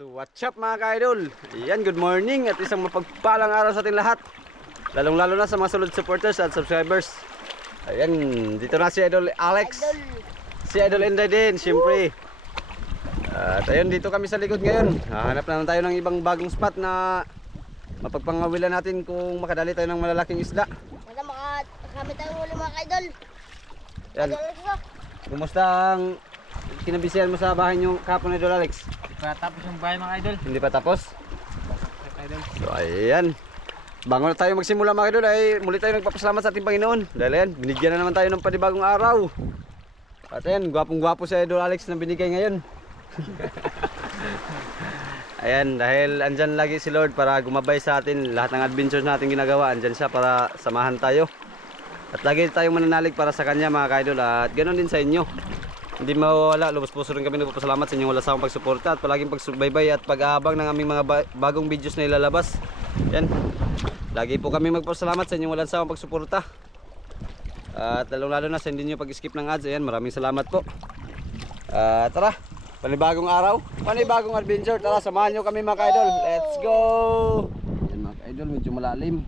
So what's up mga ka-idol? Ayan, good morning at isang mapagpalang araw sa ating lahat. Lalong-lalo na sa mga solid supporters at subscribers. Ayan, dito na si Idol Alex. Si Idol Inday din, siyempre. At ayun, dito kami sa likod ngayon. Hahanap naman tayo ng ibang bagong spot na mapagpangawilan natin kung makadali tayo ng malalaking isda. Wala makakamit tayo ulit mga ka-idol. Yan. Kumusta ang kinabisihan mo sa bahay niyo kahapon, Idol Alex? Para tapos yung bahay mga idol. Hindi pa tapos? Idol. So ayan, bago na tayo magsimula mga idol ay muli tayo nagpapasalamat sa ating Panginoon. Dahil ayan, binigyan na naman tayo ng panibagong araw. At ayan, gwapong-gwapo si Idol Alex na binigay ngayon. Ayan, dahil andyan lagi si Lord para gumabay sa atin. Lahat ng adventures natin ginagawa, andyan siya para samahan tayo. At lagi tayong mananalig para sa kanya mga ka-idol. At ganoon din sa inyo. Hindi mawawala, lubos puso rin kami nagpapasalamat sa inyong wala sawang pagsuporta at palaging pagsubaybay at pag-aabang ng aming mga bagong videos na ilalabas. Yan. Lagi po kami magpasalamat sa inyong wala sawang pagsuporta. At lalong-lalo na sa hindi nyo pag-skip ng ads. Ayan, maraming salamat po. Tara, panibagong araw, panibagong adventure. Tara, samahan nyo kami mga ka-idol. Let's go! Ayan mga ka-idol, medyo malalim.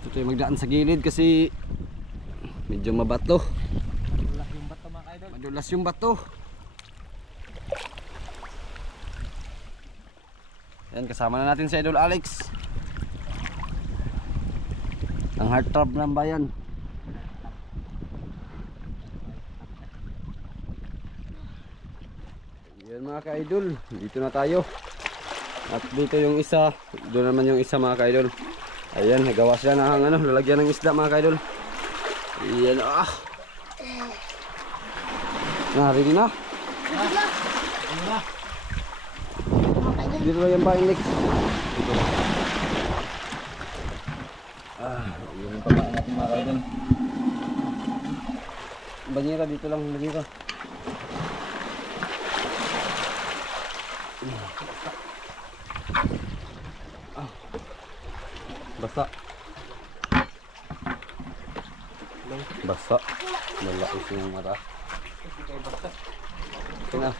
Ito tayo magdaan sa gilid kasi medyo mabato. Madulas yung bato mga idol. Madulas yung bato. Yan, kasama na natin si Idol Alex. Ang heartthrob ng bayan. Yan mga ka-idol, dito na tayo. At dito yung isa, doon naman yung isa mga ka-idol. Ayan, nagawa siya ng lalagyan ng isda mga ka-idol. Ayan, ready na? Ano na? Dito na yung bahay, Lex. Dito. Yun yung pagkaan natin mga ka-idol. Banyera, dito lang, banyera. Basa. Basa. Malaki yung mata. Tingnan.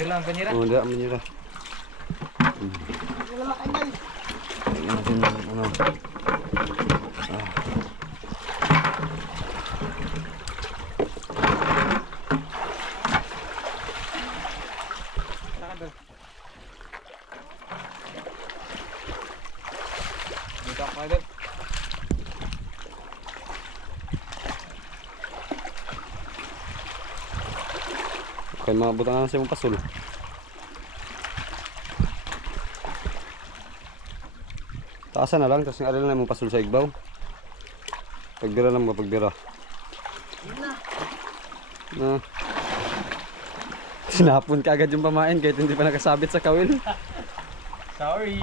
Dala ang banyera. Oh, dia menyerah. Wala mga ka-idol. Natin ano. Dito ako idol. Kaya mabutan na siya mong pasul. Taasan na lang, tapos yung alala na mong pasul sa igbaw. Pagbira lang mga pagbira. Na. Sinapon ka agad yung pamain kahit hindi pa nakasabit sa kawil. Sorry.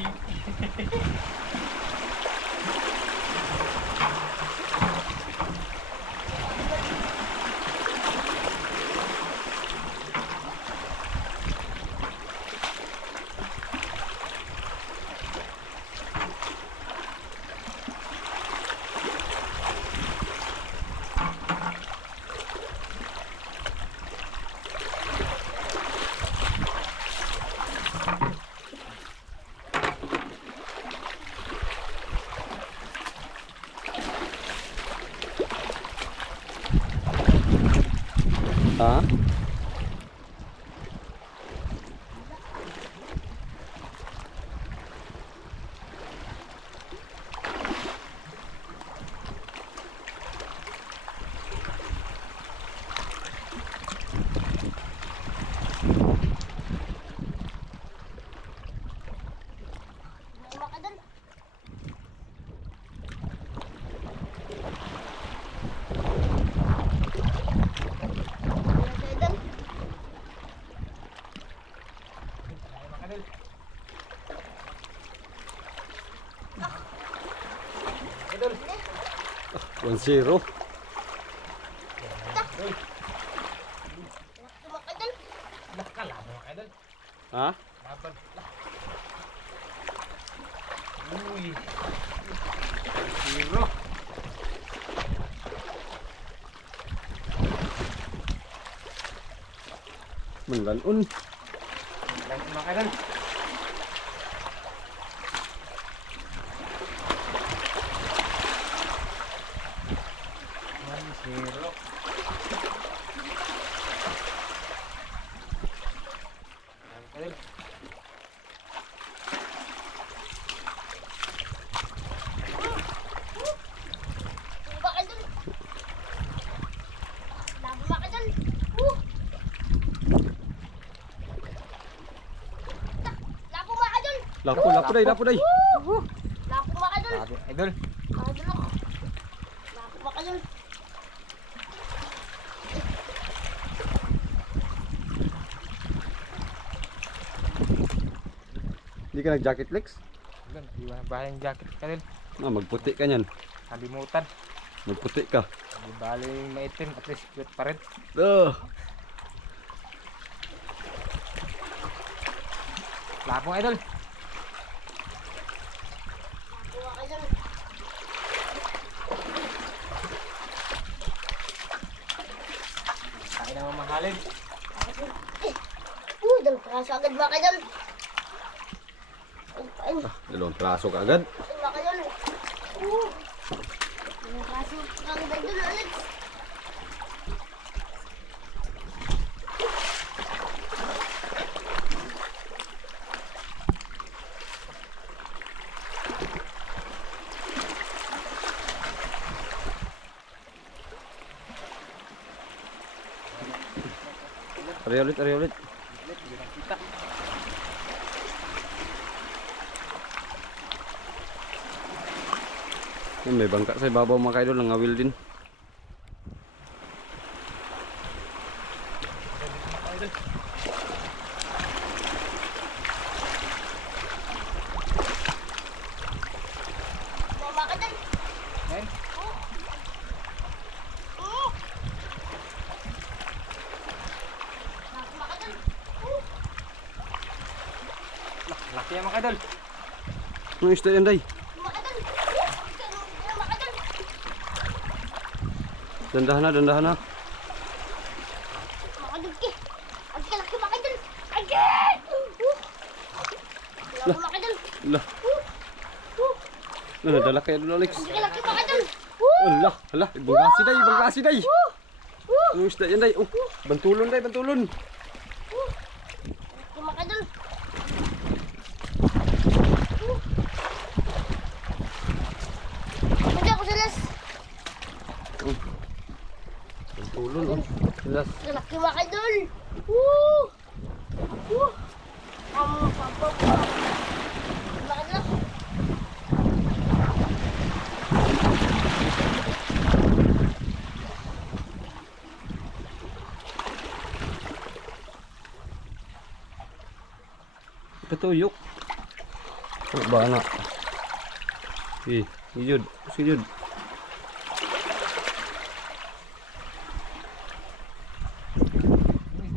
Ha? Wala mga ka-idol. Idol. 1-0. Mga ka-idol. Nakakalaban mga idol. Ha? Laban. Uy. Bro. Manlanon. Lang mga kaidol. 1-0. Kaidol. Mga kaidol. Labo mga kaidol. Labo mga kaidol. Lapo day. Labo mga kaidol. Sabi, idol. Kaidol ako. Labo mga kaidol. Hindi ka nag-jacket Lex? Idol, iwan ang bahay yung jacket kaidol. Magputi ka niyan. Kalimutan. Magputi ka. Di bali maitim, at least cute pa rin. Lapong idol. Labo mga kaidol. Tayo na mamahalin. Dalawang piraso agad mga kaidol. Ay, Dalawang praso ka agad. mga kaidol. Dalawang piraso agad idol, Alex. Ari ulit. Kita. Yan, may bangka sa ibabaw mga kaidol, nangawil din. Mga kaidol. Ayan. Labo mga kaidol. Laki yan mga idol. Anong isda yan day? Mga kaidol. Mga kaidol. Dandahan na. Mga kaidol ki. Ang kalaki mga kaidol. Agad! Labo mga kaidol. Lah. Nadala kaya doon Alex. Ang kalaki mga kaidol. Hala, bangkasi day. Anong isda yan day? Oh, bantulon day. Mga kaidol. Hindi ako silas. Bantulon oh. Las. Kalaki mga kaidol. Woo! Woo! Pampap. Mga kaidol. Patuyok. Oh, bana. Sijud. Isda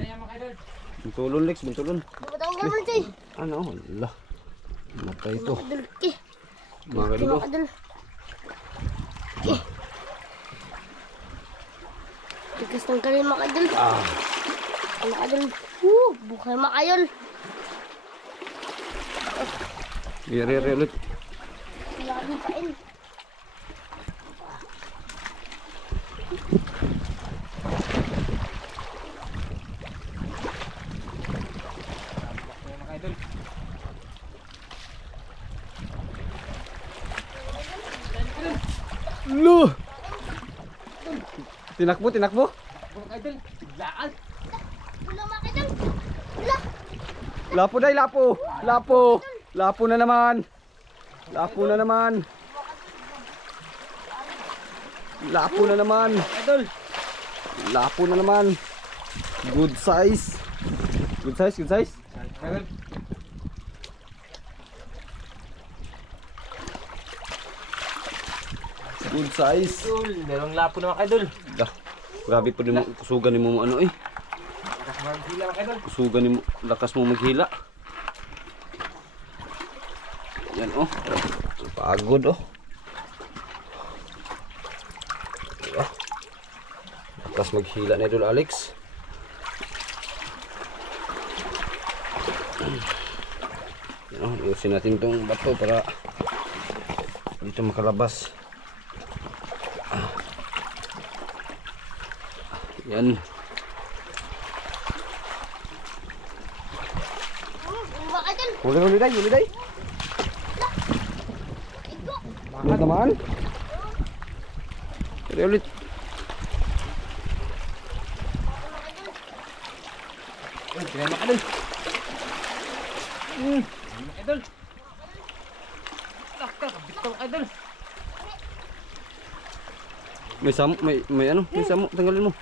yan mga idol. Bantulon Lex, bantulon. Bumataw naman siya. Ano? Ala. Mata ito. Mga kaidol ki. Mga kaidol. Mga kaidol. Tigas ng kanin mga kaidol. Mga kaidol. Buhay mga kaidol. Iri ulit. Lagi kain. Laki yan mga idol. Lu. Tinakbo. Mga idol. Biglaan. Wala mga kaidol. Wala. Lapo day, lapo. Lapo na naman. Idol. Lapo na naman. Good size. Idol. Good size. Idol. Dalawang lapo na mga idol. Dah. Grabe po din mo, kusugan ni mo ano eh. Lakas mga hila mga idol. Kusugan ni mo, lakas mo maghila. Yan oh. Pagod oh. Tapos maghila na Idol Alex. Iusin natin itong bato para dito makalabas. Yan. Mga idol. Huli day, huli day. Ulit naman. Ulit. Kaya mga idol. Mga idol. Kabit ka mga idol. May samok, may ano, may samok, tanggalin mo.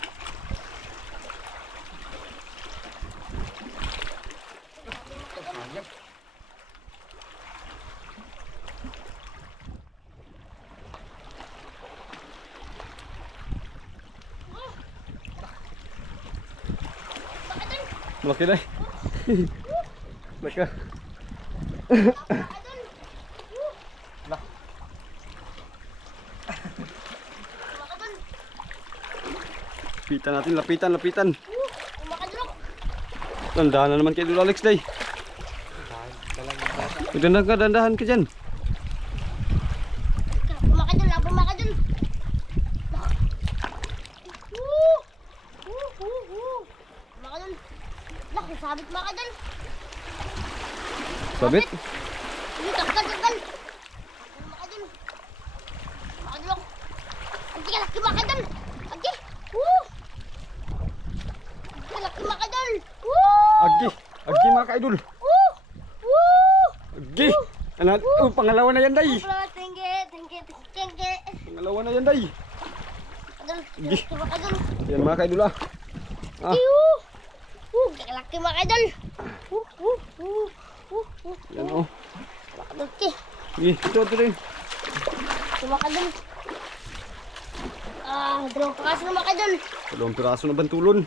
Malaki na eh. Laka. Lapitan natin, lapitan. Tandaan na naman kay Idol Alex day. Dandahan ka dyan. Makadol, ako makadol. Makadol. Lah, sabit makadol. Sabit? Ini takal. Makadol. Makadol ako. Hindi ka laki makadol. Agi. Hindi ka laki makadol. Agi mga ka-idol. Agi. Pangalawa na yan day. Tinggi. Pangalawa na yan day. Makadol. Agi. Makadol. Yan mga ka-idol ah. Laki makadol. Yan oh. Makadol ki. Sige, ito rin. Makadol. Dalawang pakas na makadol. Dalawang piraso na bantulon.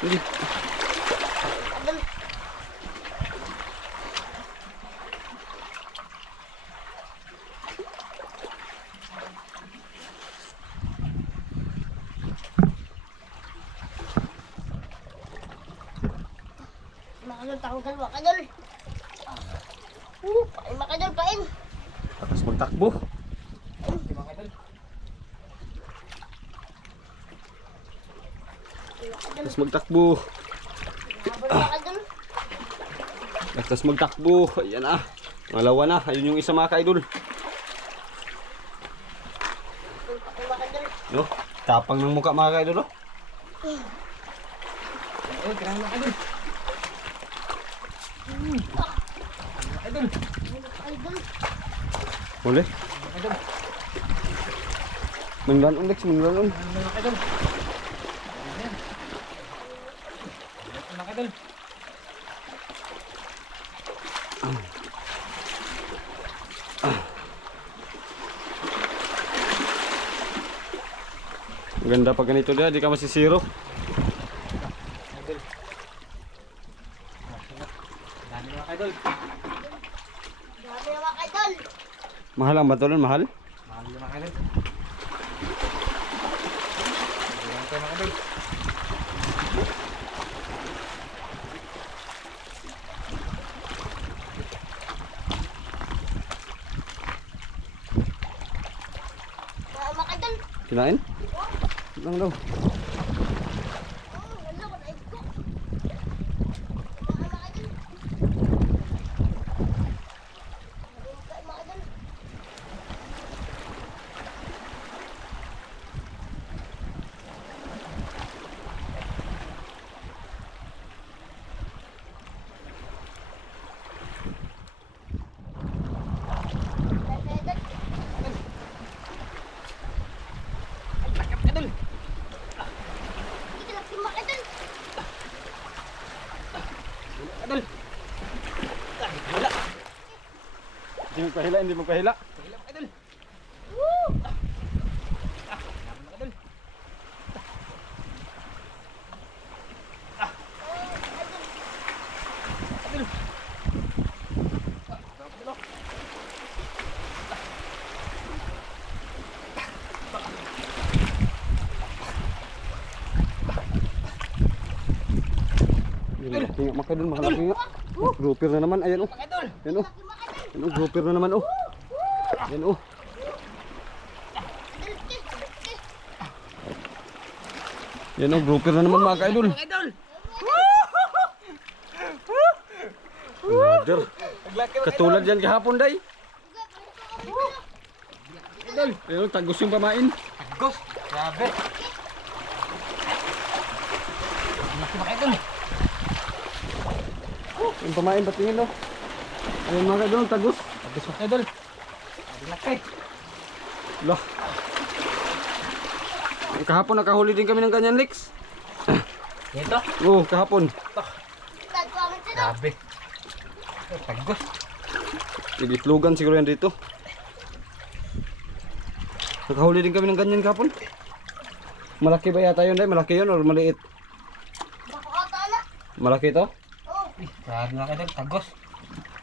Sige. Makadol. Makadol, tanggal makadol. Makadol, pain. Tapos magtakbo. Mga idol. Tapos magtakbo. Makadol. Tapos magtakbo. Ayan ah. Malawa na. Ayun yung isa mga ka-idol. Makadol. No? Tapang ng mukha mga ka-idol oh. Kaya mga idol. Idol. Idol. Huli. Idol. Manglanon Lex, manglanon. Mga idol. Mga idol. Maganda pag ganito dia, di ka masisiro. Idol. Dami mga idol. Grabe na mga idol. Mahal ang bantulon, mahal. Mahal yung mga idol. Ayan kayo mga idol. Mga idol. Kinain? Lang daw. Wala ko na ito. Mga idol. Mga idol. Idol. Hindi ka laki mga idol. Idol. Hindi magpahila, hindi magpahila. Kailan mga idol. Mga idol. Idol. Malaki nga mga idol, malaki nga. Grouper na naman, ayan oh. Mga idol. Ayan oh. Ayan oh, grouper na naman oh. Ayan oh. Ayan oh, grouper na naman mga idol. Mga idol. Another. Naglaki mga Katulad yan kahapon day. idol. Ayan oh, tagos yung pamain. Agos. Grabe. Naglaki mga idol. Yung pamain, patingin oh. Ayan mga idol, tagos. Agos mga idol. Naglaki. Lah. Kahapon nakahuli din kami ng ganyan, Lex. Ito. Oh, kahapon. Grabe. Agos. Ibitlugan siguro yan dito. Nakahuli din kami ng ganyan kahapon. Malaki ba yata yun, day? Malaki yun or maliit? Malaki to? Grabe mga idol. Agos.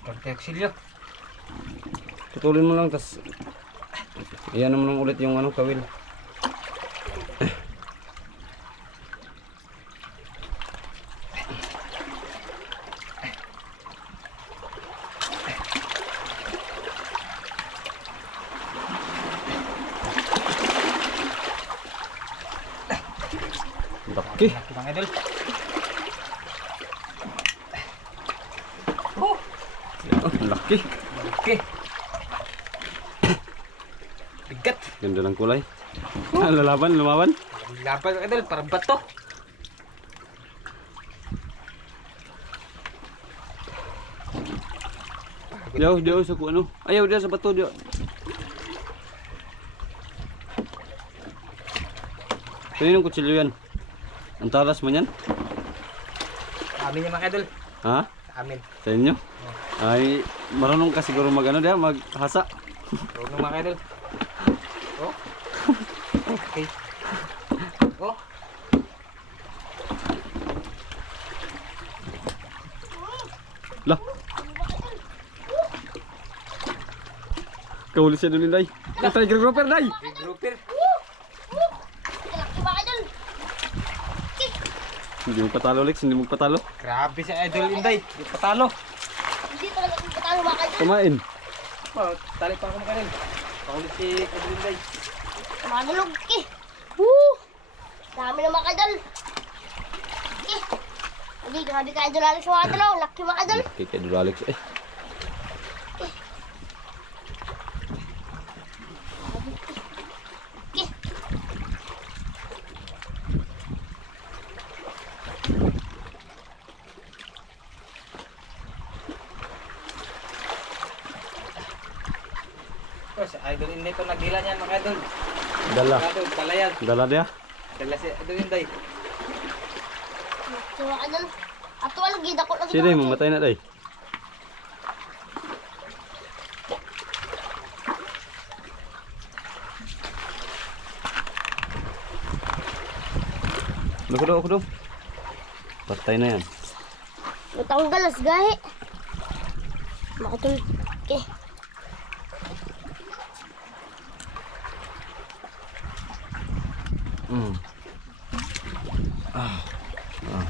Pagkaksilyo. Tutulin mo lang, tas iyan mo lang ulit yung ano, kawil. Laki. Naglaki mga idol. Oh, laki. Okay. Bigat. Ganda ng kulay. Lalaban, lumaban. Laban mga idol. Parang bato. Diyaw, diyaw sa ano. Ayaw dia sa bato, diyaw. Kaninong kutsilyo yan? Ang talas mo yan? Amin yung mga idol. Ha? Amin. Sa inyo? Ay, marunong ka siguro mag ano diya, maghasa. Marunong mga idol. Oh. Okay. Oh. Lah. Kaulit siya doon day. Tiger grouper day. Big grouper. Hindi mo patalo, Lex, hindi mo patalo. Grabe si Idol Inday. Di patalo. Hindi talaga yung patalo mga kaidol. Kumain. Oh, tali pa ako mga idol. Paulit si Idol Inday. Manulog ki. Woo! Dami na mga kaidol. Ki. Hindi, grabe ka idol Alex mga kaidol. Laki mga kaidol. Kay Duro Alex eh. Ki. Oh, si Idol Inday to nagdila niyan mga idol. Dala. Idol, dala yan. Dala dia. Dala si Idol Inday. Laki mga kaidol. Ato lagi dako lagi. Sino yung mamatay na day? Ako daw. Patay na yan. Natanggal as gahi. Makatul. Ki.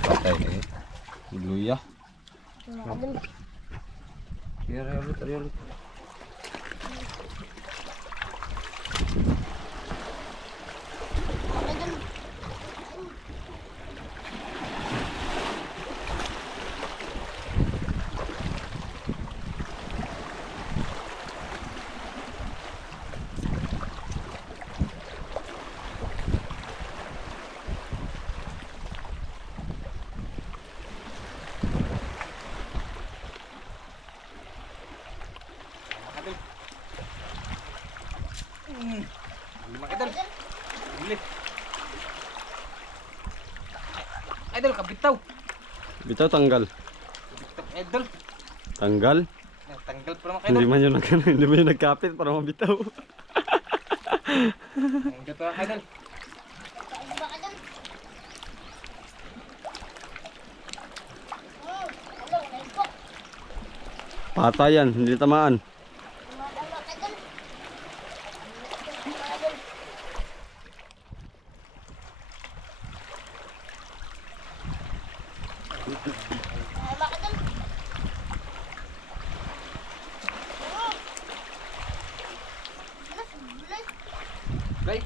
Patay eh. Luya. Mga kaidol. Ari ulit. Mga kaidol. Mga idol. Bili. Idol, kabitaw. Bitaw tanggal. Kabitaw, idol. Tanggal. Tanggal pa naman Hindi idol. man yun hindi man yun nagkapit para mabitaw. Tanggal pa idol. Mga kaidol. Hello, nice po. Patay yan, hindi tamaan. Mga kaidol. Mga kaidol. Sablay.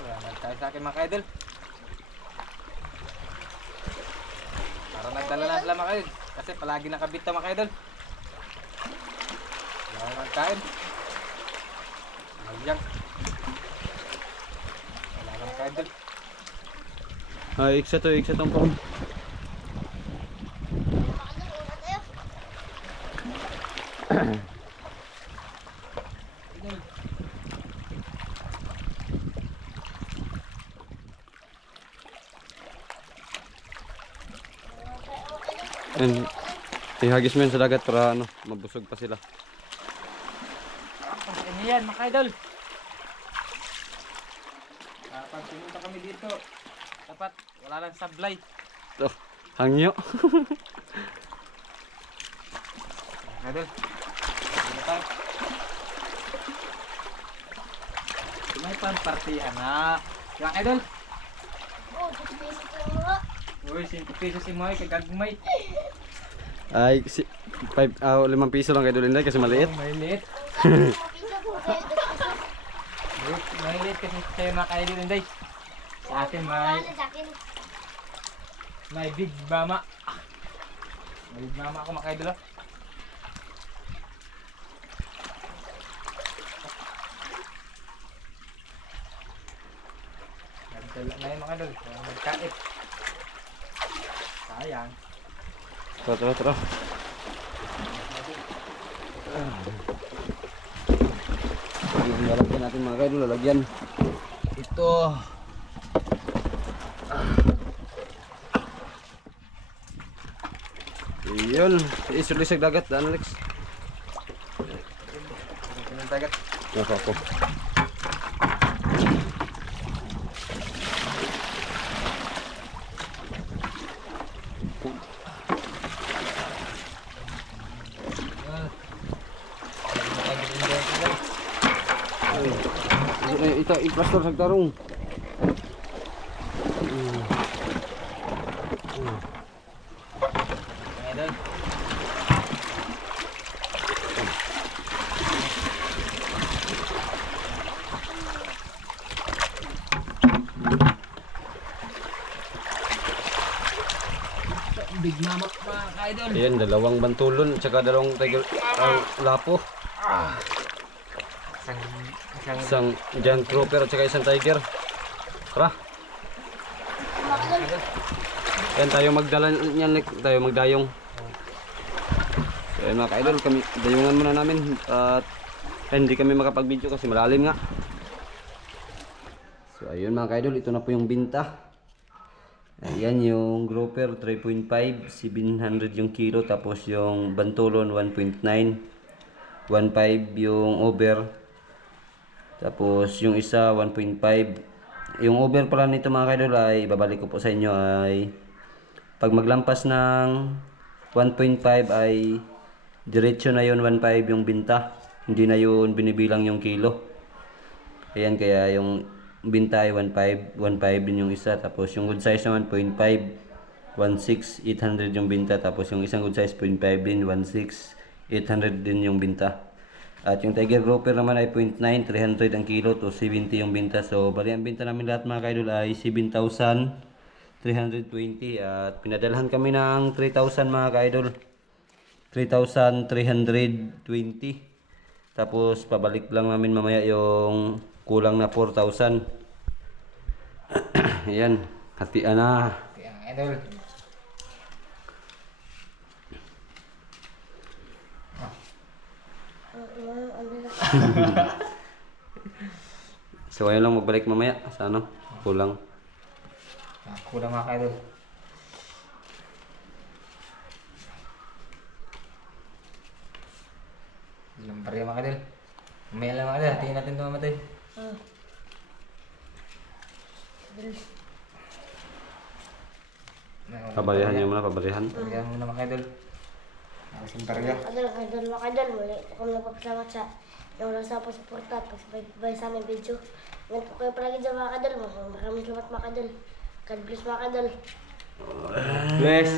Wala nagtayo sa akin mga kaidol. Para nagdala na sila mga kaidol. Kasi palagi nakabit na mga kaidol. Wala na nagkain. Magyang. Wala na mga kaidol. Ay, iksa tong pang. Mga kadol, una tayo. And ihagis mo yun sa dagat para ano, mabusog pa sila. Ano yan mga kaidol? Pag pumunta kami dito, dapat wala lang sablay. Ito, hangyo. Mga kaidol. Ano tayo? May pampartihan na. Mga kaidol. Oh, 6 pesos lang mga. Uy, 5 pesos si Moy, kagagmay. Ay, 5 piso lang kay Dulinday kasi maliit. Oh, maliit. Mga piso po sa'yo, 2 pesos. Maliit kasi sa'yo mga kaidol Inday. Sa atin Wala na sa akin. may big mama. May big mama ako mga kaidol. Nagdala na yung mga kaidol. Nagkait. Sayang. Tara. Yung lalagyan natin mga kaidol, lalagyan. Ito. Yun, isulisag dagat, Alex. Ito ng dagat. Naka ako. Ito, i-plaster sa tarong. Kaidol. Big mama mga kaidol. Ayan, dalawang bantulon, tsaka dalawang tiger, lapo. Isang Isang giant grouper at saka isang tiger. Tara, Mga kadol. yan tayo magdala niyan, tayo magdayong. So, ayan mga ka-idol, kami, dayungan muna namin at hindi kami makapag-video kasi malalim nga. So ayun mga ka-idol, ito na po yung binta. Ayan yung grouper 3.5, 700 yung kilo, tapos yung bantulon 1.9, 1.5 yung over, tapos yung isa 1.5. Yung over pala nito mga kaidol ay babalik ko po sa inyo ay pag maglampas ng 1.5 ay diretso na yun 1.5 yung binta, hindi na yun binibilang yung kilo. Ayan, kaya yung binta ay 1.5 din yung isa, tapos yung good size na 1.5 1.6 800 yung binta, tapos yung isang good size 0.5 din 1.6 800 din yung binta. At yung tiger grouper naman ay 0.9 300 ang kilo to 70 yung binta. So bali ang binta namin lahat mga kaidol ay 7,320 at pinadalhan kami ng 3,000 mga kaidol, 3,320. Tapos pabalik lang namin mamaya yung kulang na 4,000. Ayan, hatian na. Yang idol. So ayun lang, magbalik mamaya sa ano, kulang. Kulang mga idol. Lampar yan mga idol. Mamaya lang mga idol. Tingnan natin ito mamatay. Pabalihan niyo muna, pabalihan. Pabalihan muna mga idol. Nakasimparya. Mga kadol, muli po kami nagpapasalamat sa yung wala sa pagsuporta at pagsabay sa aming video. Ngayon po kayo palagi dyan mga kadol. Maraming salamat mga kadol. God bless mga kadol. Bless.